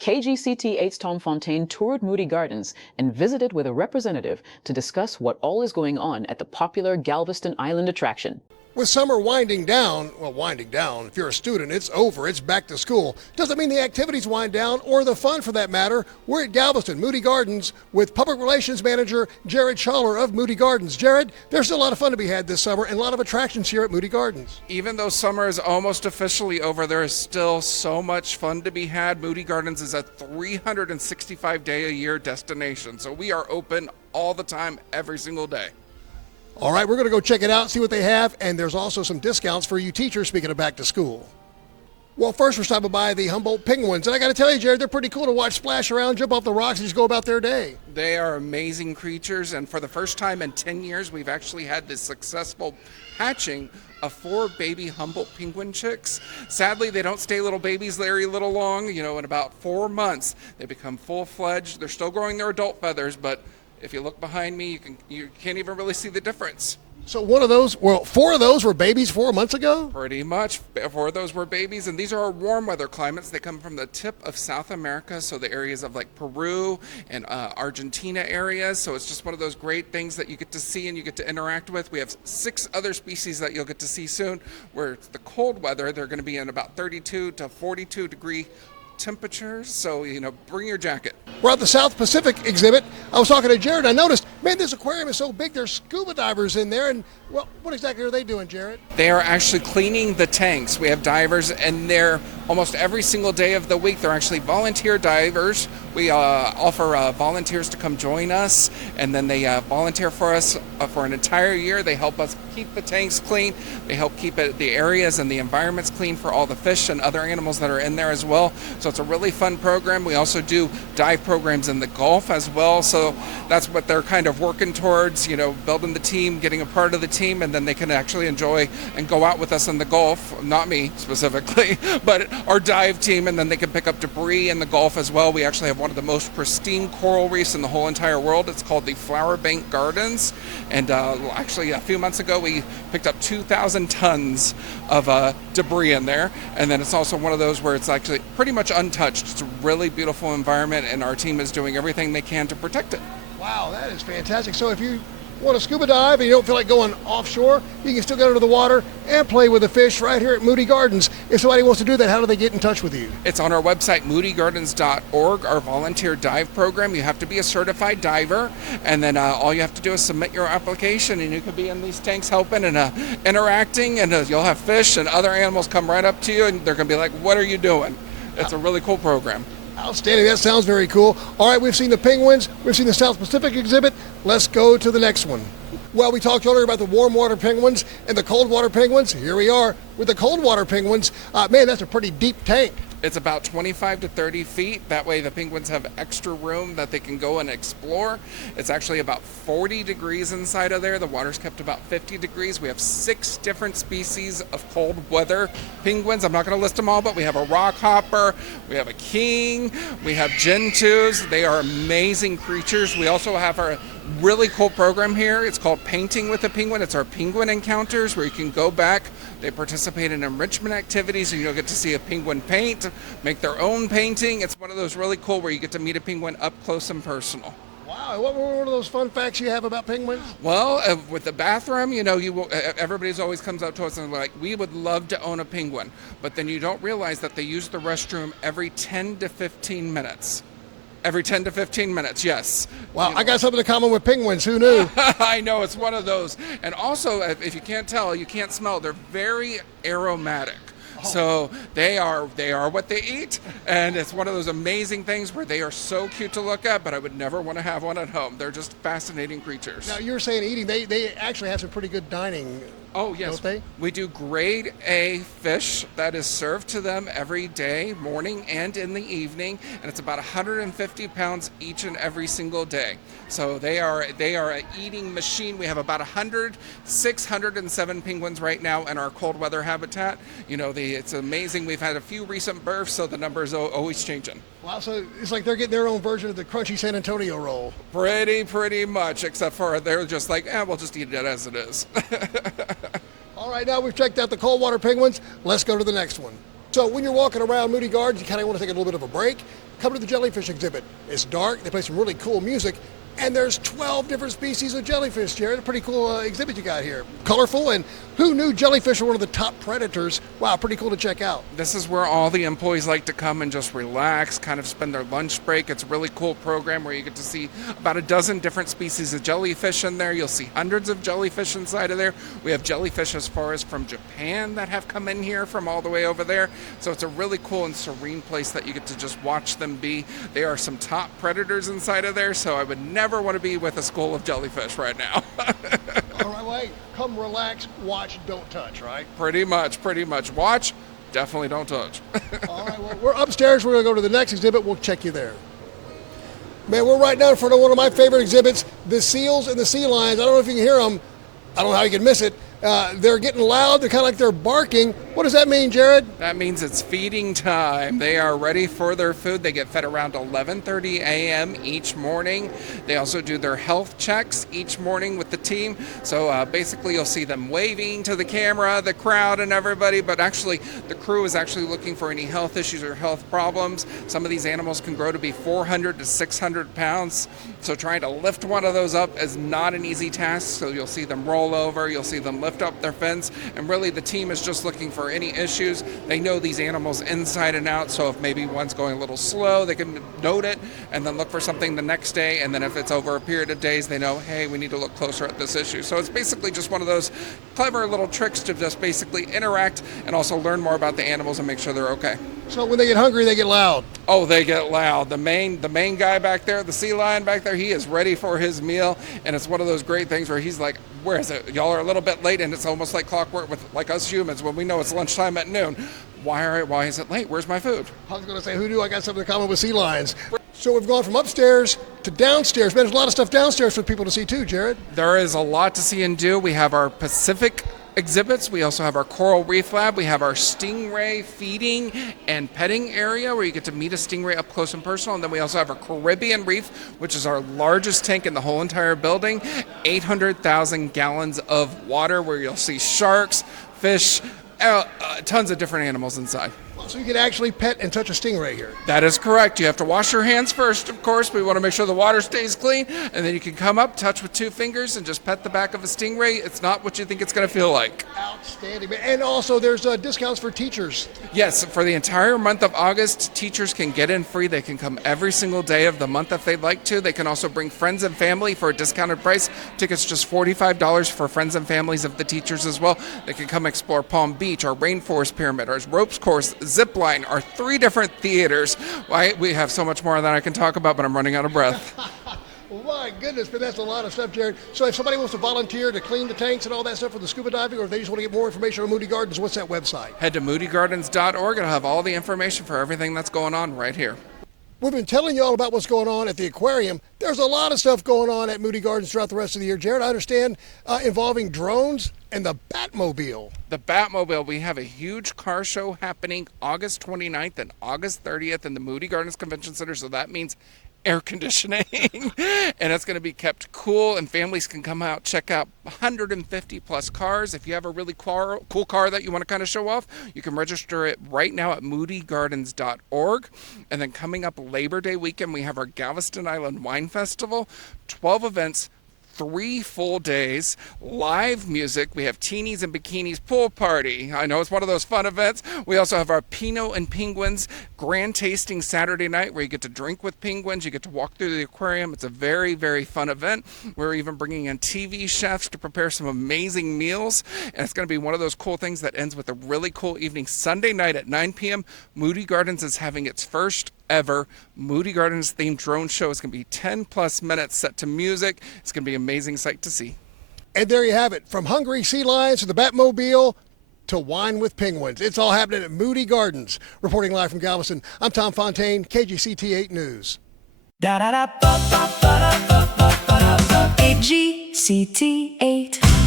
KGCT 8's Tom Fontaine toured Moody Gardens and visited with a representative to discuss what all is going on at the popular Galveston Island attraction. With summer winding down, if you're a student, it's over, it's back to school. Doesn't mean the activities wind down or the fun for that matter. We're at Galveston, Moody Gardens, with Public Relations Manager Jared Schaller of Moody Gardens. Jared, there's still a lot of fun to be had this summer and a lot of attractions here at Moody Gardens. Even though summer is almost officially over, there is still so much fun to be had. Moody Gardens is a 365-day-a-year destination, so we are open all the time, every single day. All right, we're going to go check it out, see what they have, and there's also some discounts for you teachers, speaking of back to school. Well, first we're stopping by the Humboldt Penguins, and I got to tell you, Jared, they're pretty cool to watch splash around, jump off the rocks, and just go about their day. They are amazing creatures, and for the first time in 10 years, we've actually had this successful hatching of 4 baby Humboldt penguin chicks. Sadly, they don't stay little babies very little long. In about 4 months, they become full-fledged. They're still growing their adult feathers, but if you look behind me, you can't even really see the difference. So 4 of those were babies 4 months ago? Pretty much. 4 of those were babies, and these are our warm weather climates. They come from the tip of South America, so the areas of like Peru and Argentina areas. So it's just one of those great things that you get to see and you get to interact with. We have 6 other species that you'll get to see soon, where it's the cold weather. They're going to be in about 32 to 42 degree temperatures, so bring your jacket. We're at the South Pacific exhibit. I was talking to Jared. I noticed, man, this aquarium is so big. There's scuba divers in there, and well, what exactly are they doing, Jared? They are actually cleaning the tanks. We have divers, and they're almost every single day of the week. They're actually volunteer divers. We offer volunteers to come join us, and then they volunteer for us for an entire year. They help us keep the tanks clean. They help keep the areas and the environments clean for all the fish and other animals that are in there as well. So it's a really fun program. We also do dive programs in the Gulf as well. So that's what they're kind of working towards, building the team, getting a part of the team, and then they can actually enjoy and go out with us in the Gulf. Not me specifically, but our dive team, and then they can pick up debris in the Gulf as well. We actually have one of the most pristine coral reefs in the whole entire world. It's called the Flower Bank Gardens, and actually a few months ago we picked up 2,000 tons of debris in there, and then it's also one of those where it's actually pretty much untouched. It's a really beautiful environment, and our team is doing everything they can to protect it. Wow, that is fantastic. So if you want to scuba dive and you don't feel like going offshore, you can still get under the water and play with the fish right here at Moody Gardens. If somebody wants to do that, how do they get in touch with you? It's on our website, moodygardens.org, our volunteer dive program. You have to be a certified diver, and then all you have to do is submit your application, and you can be in these tanks helping and interacting, and you'll have fish and other animals come right up to you, and they're going to be like, what are you doing? It's a really cool program. Outstanding. That sounds very cool. All right, we've seen the penguins. We've seen the South Pacific exhibit. Let's go to the next one. Well, we talked earlier about the warm water penguins and the cold water penguins. Here we are with the cold water penguins. Man, that's a pretty deep tank. It's about 25 to 30 feet. That way the penguins have extra room that they can go and explore. It's actually about 40 degrees inside of there. The water's kept about 50 degrees. We have 6 different species of cold weather penguins. I'm not going to list them all, but we have a rock hopper, we have a king, we have gentoos. They are amazing creatures. We also have our really cool program here. It's called Painting with a Penguin. It's our penguin encounters where you can go back. They participate in enrichment activities, and you'll get to see a penguin paint, make their own painting. It's one of those really cool where you get to meet a penguin up close and personal. Wow, what were one of those fun facts you have about penguins? Well, with the bathroom, everybody's always comes up to us and like, we would love to own a penguin, but then you don't realize that they use the restroom every 10 to 15 minutes. Every 10 to 15 minutes, yes. Wow, I got something in common with penguins. Who knew? I know, it's one of those. And also, if you can't tell, you can't smell. They're very aromatic. So they are what they eat, and it's one of those amazing things where they are so cute to look at, but I would never want to have one at home. They're just fascinating creatures. Now, you're saying eating. They actually have some pretty good dining. Oh, yes. Don't they? We do grade A fish that is served to them every day, morning and in the evening, and it's about 150 pounds each and every single day. So they are an eating machine. We have about 607 penguins right now in our cold weather habitat. It's amazing. We've had a few recent births, so the number is always changing. Wow, so it's like they're getting their own version of the crunchy San Antonio roll. Pretty much, except for they're just like, we'll just eat it as it is. All right, now we've checked out the cold water penguins. Let's go to the next one. So when you're walking around Moody Gardens, you kind of want to take a little bit of a break. Come to the jellyfish exhibit. It's dark. They play some really cool music. And there's 12 different species of jellyfish, Jared. A pretty cool exhibit you got here. Colorful, and who knew jellyfish are one of the top predators? Wow, pretty cool to check out. This is where all the employees like to come and just relax, kind of spend their lunch break. It's a really cool program where you get to see about a dozen different species of jellyfish in there. You'll see hundreds of jellyfish inside of there. We have jellyfish as far as from Japan that have come in here from all the way over there. So it's a really cool and serene place that you get to just watch them be. There are some top predators inside of there, so I would never want to be with a school of jellyfish right now. All right, wait. Come relax, watch, don't touch, right? Pretty much. Watch, definitely don't touch. All right, well, we're upstairs. We're going to go to the next exhibit. We'll check you there. Man, we're right now in front of one of my favorite exhibits, the seals and the sea lions. I don't know if you can hear them. I don't know how you can miss it. They're getting loud. They're kind of like they're barking. What does that mean, Jared? That means it's feeding time. They are ready for their food. They get fed around 11:30 a.m. each morning. They also do their health checks each morning with the team. So basically you'll see them waving to the camera, the crowd and everybody, but actually the crew is actually looking for any health issues or health problems. Some of these animals can grow to be 400 to 600 pounds. So trying to lift one of those up is not an easy task. So you'll see them roll over, you'll see them lift up their fins, and really the team is just looking for any issues. They know these animals inside and out, so if maybe one's going a little slow, they can note it and then look for something the next day, and then if it's over a period of days, they know, hey, we need to look closer at this issue. So it's basically just one of those clever little tricks to just basically interact and also learn more about the animals and make sure they're okay. So when they get hungry, they get loud. Oh, they get loud. The main guy back there, the sea lion back there, he is ready for his meal, and it's one of those great things where he's like, where is it? Y'all are a little bit late, and it's almost like clockwork with like us humans when we know it's lunchtime at noon. Why is it late? Where's my food? I was going to say, who knew I got something in common with sea lions? So we've gone from upstairs to downstairs. Man, there's a lot of stuff downstairs for people to see too, Jared. There is a lot to see and do. We have our Pacific exhibits. We also have our coral reef lab. We have our stingray feeding and petting area where you get to meet a stingray up close and personal. And then we also have our Caribbean reef, which is our largest tank in the whole entire building. 800,000 gallons of water where you'll see sharks, fish, tons of different animals inside. So you can actually pet and touch a stingray here. That is correct. You have to wash your hands first, of course. We want to make sure the water stays clean. And then you can come up, touch with 2 fingers, and just pet the back of a stingray. It's not what you think it's going to feel like. Outstanding. And also there's discounts for teachers. Yes, for the entire month of August, teachers can get in free. They can come every single day of the month if they'd like to. They can also bring friends and family for a discounted price. Tickets just $45 for friends and families of the teachers as well. They can come explore Palm Beach, our rainforest pyramid, our ropes course, zip line, our 3 different theaters. We have so much more that I can talk about, but I'm running out of breath. Well, my goodness, but that's a lot of stuff, Jared. So if somebody wants to volunteer to clean the tanks and all that stuff for the scuba diving, or if they just want to get more information on Moody Gardens, what's that website? Head to moodygardens.org. It'll have all the information for everything that's going on right here. We've been telling you all about what's going on at the aquarium. There's a lot of stuff going on at Moody Gardens throughout the rest of the year. Jared, I understand involving drones and the Batmobile. The Batmobile, we have a huge car show happening August 29th and August 30th in the Moody Gardens Convention Center, so that means air conditioning and it's going to be kept cool, and families can come out, check out 150 plus cars. If you have a really cool car that you want to kind of show off, you can register it right now at moodygardens.org. And then coming up Labor Day weekend, we have our Galveston Island Wine Festival, 12 events, 3 full days, live music. We have Teenies and Bikinis pool party. I know it's one of those fun events. We also have our Pinot and Penguins grand tasting Saturday night where you get to drink with penguins. You get to walk through the aquarium. It's a very, very fun event. We're even bringing in TV chefs to prepare some amazing meals. And it's going to be one of those cool things that ends with a really cool evening. Sunday night at 9 p.m., Moody Gardens is having its first ever Moody Gardens themed drone show. It's going to be 10 plus minutes set to music. It's going to be an amazing sight to see. And there you have it. From hungry sea lions to the Batmobile to wine with penguins. It's all happening at Moody Gardens. Reporting live from Galveston, I'm Tom Fontaine, KGCT 8 News. KGCT 8.